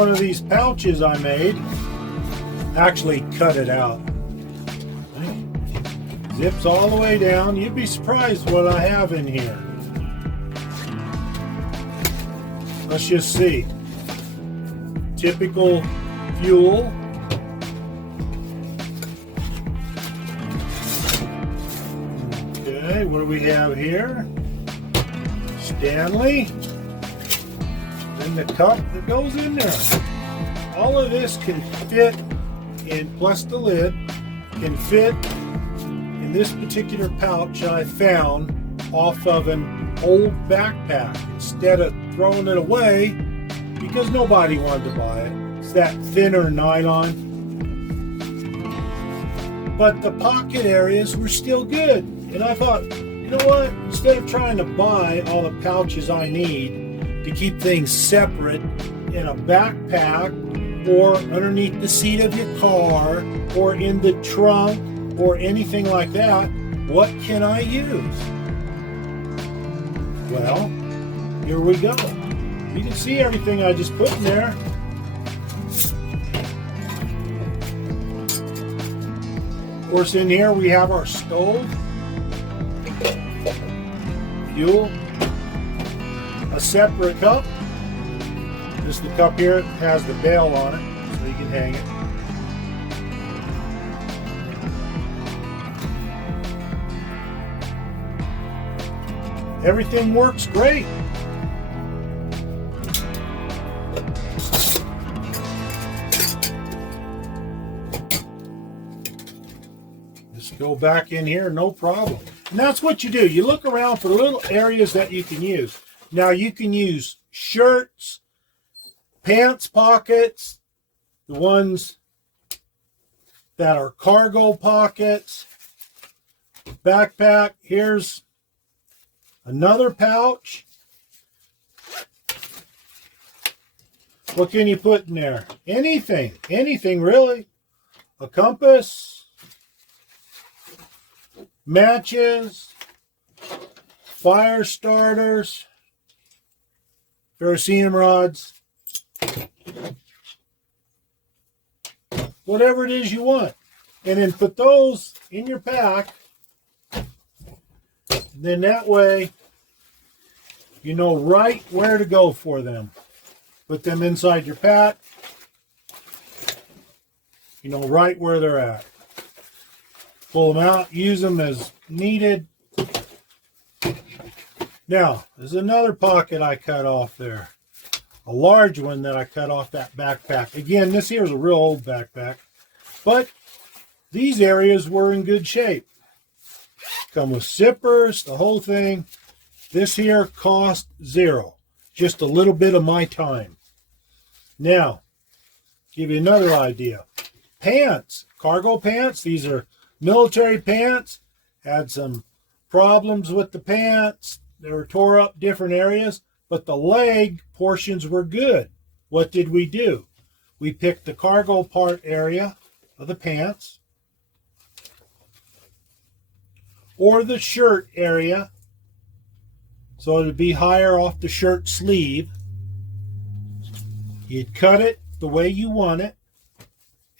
one of these pouches I made. Actually cut it out. Zips all the way down. You'd be surprised what I have in here. Let's just see. Typical fuel. Okay, what do we have here? Stanley. Then the cup that goes in there. All of this can fit in, plus the lid, can fit in this particular pouch I found off of an old backpack. Instead of throwing it away, because nobody wanted to buy it, it's that thinner nylon. But the pocket areas were still good. And I thought, you know what? Instead of trying to buy all the pouches I need to keep things separate in a backpack or underneath the seat of your car or in the trunk or anything like that, what can I use? Well, here we go. You can see everything I just put in there. Of course, in here we have our stove, fuel, a separate cup. This is the cup here. It has the bail on it, so you can hang it. Everything works great. Just go back in here, no problem. And that's what you do. You look around for little areas that you can use. Now you can use shirts, pants pockets, the ones that are cargo pockets, backpack. Here's another pouch. What can you put in there? Anything really. A compass, matches, fire starters, kerosene rods, whatever it is you want. And then put those in your pack. Then that way, you know right where to go for them. Put them inside your pack. You know right where they're at. Pull them out, use them as needed. Now, there's another pocket I cut off there. A large one that I cut off that backpack. Again, this here is a real old backpack. But these areas were in good shape. Come with zippers, the whole thing. This here cost $0. Just a little bit of my time. Now, give you another idea. Pants, cargo pants. These are military pants. Had some problems with the pants. They were tore up different areas, but the leg portions were good. What did we do? We picked the cargo part area of the pants, or the shirt area, so it would be higher off the shirt sleeve. You'd cut it the way you want it,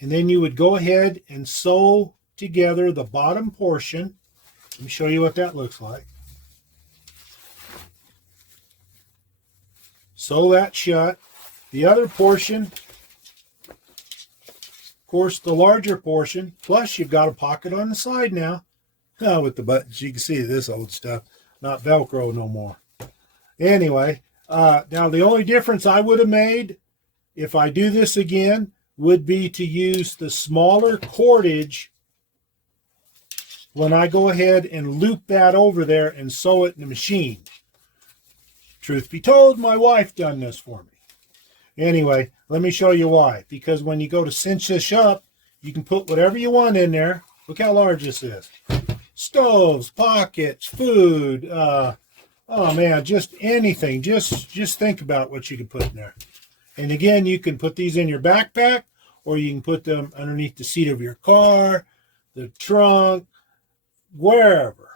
and then you would go ahead and sew together the bottom portion. Let me show you what that looks like. Sew that shut. The other portion, of course, the larger portion, plus you've got a pocket on the side now. With the buttons, you can see this old stuff, not Velcro no more. Anyway, now the only difference I would have made if I do this again would be to use the smaller cordage when I go ahead and loop that over there and sew it in the machine. Truth be told, my wife done this for me. Anyway, let me show you why. Because when you go to cinch this up, you can put whatever you want in there. Look how large this is. Stoves, pockets, food, oh man, just anything. Just think about what you can put in there. And again, you can put these in your backpack, or you can put them underneath the seat of your car, the trunk, wherever.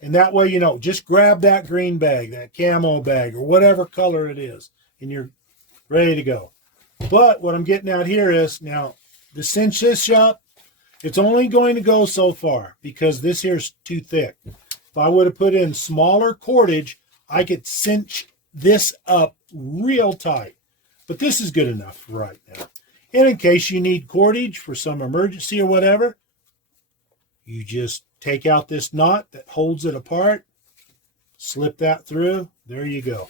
And that way, you know, just grab that green bag, that camo bag, or whatever color it is, and you're ready to go. But what I'm getting at here is, now, to cinch this up, it's only going to go so far because this here's too thick. If I would have put in smaller cordage, I could cinch this up real tight. But this is good enough for right now. And in case you need cordage for some emergency or whatever, you just take out this knot that holds it apart, slip that through, there you go.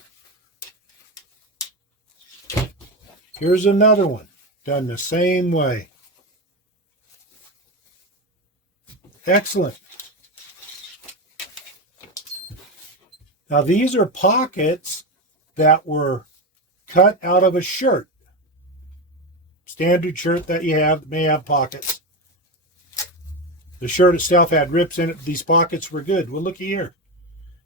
Here's another one, done the same way. Excellent. Now these are pockets that were cut out of a shirt. Standard shirt that you have may have pockets. The shirt itself had rips in it. These pockets were good. Well, looky here.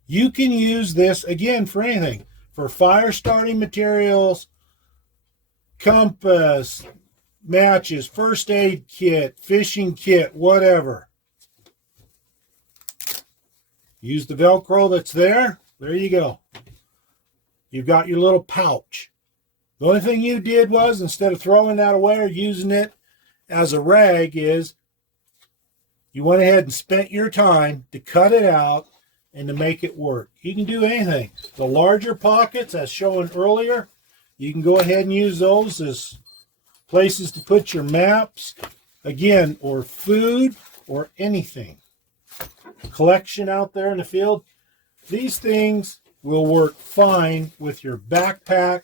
You can use this, again, for anything. For fire starting materials, compass, matches, first aid kit, fishing kit, whatever. Use the Velcro that's there. There you go. You've got your little pouch. The only thing you did was, instead of throwing that away or using it as a rag, is you went ahead and spent your time to cut it out and to make it work. You can do anything. The larger pockets, as shown earlier, you can go ahead and use those as places to put your maps, again, or food, or anything. Collection out there in the field. These things will work fine with your backpack,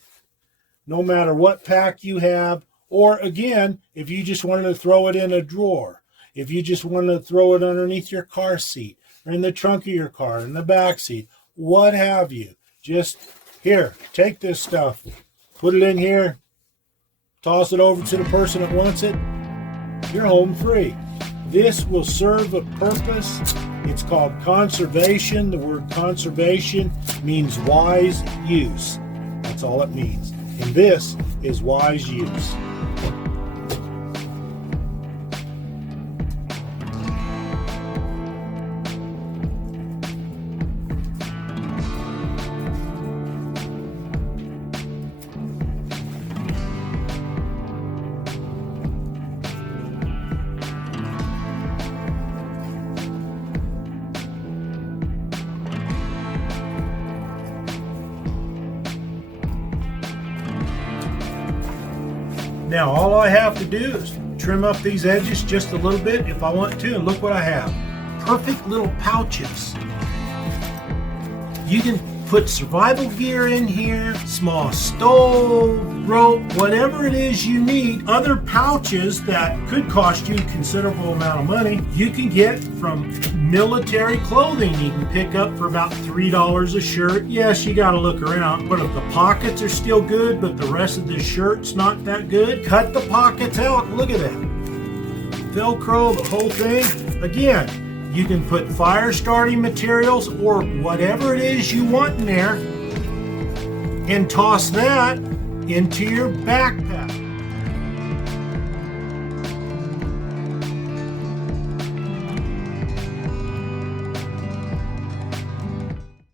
no matter what pack you have, or again, if you just wanted to throw it in a drawer, if you just wanted to throw it underneath your car seat, or in the trunk of your car, in the back seat, what have you. Just, here, take this stuff, put it in here, toss it over to the person that wants it, you're home free. This will serve a purpose. It's called conservation. The word conservation means wise use. That's all it means. And this is wise use. Now all I have to do is trim up these edges just a little bit if I want to, and look what I have. Perfect little pouches. You can put survival gear in here, small stove, rope, whatever it is you need. Other pouches that could cost you a considerable amount of money, you can get from military clothing. You can pick up for about $3 a shirt. Yes, you got to look around, but if the pockets are still good, but the rest of the shirt's not that good, cut the pockets out. Look at that. Velcro, the whole thing. Again, you can put fire starting materials or whatever it is you want in there and toss that into your backpack.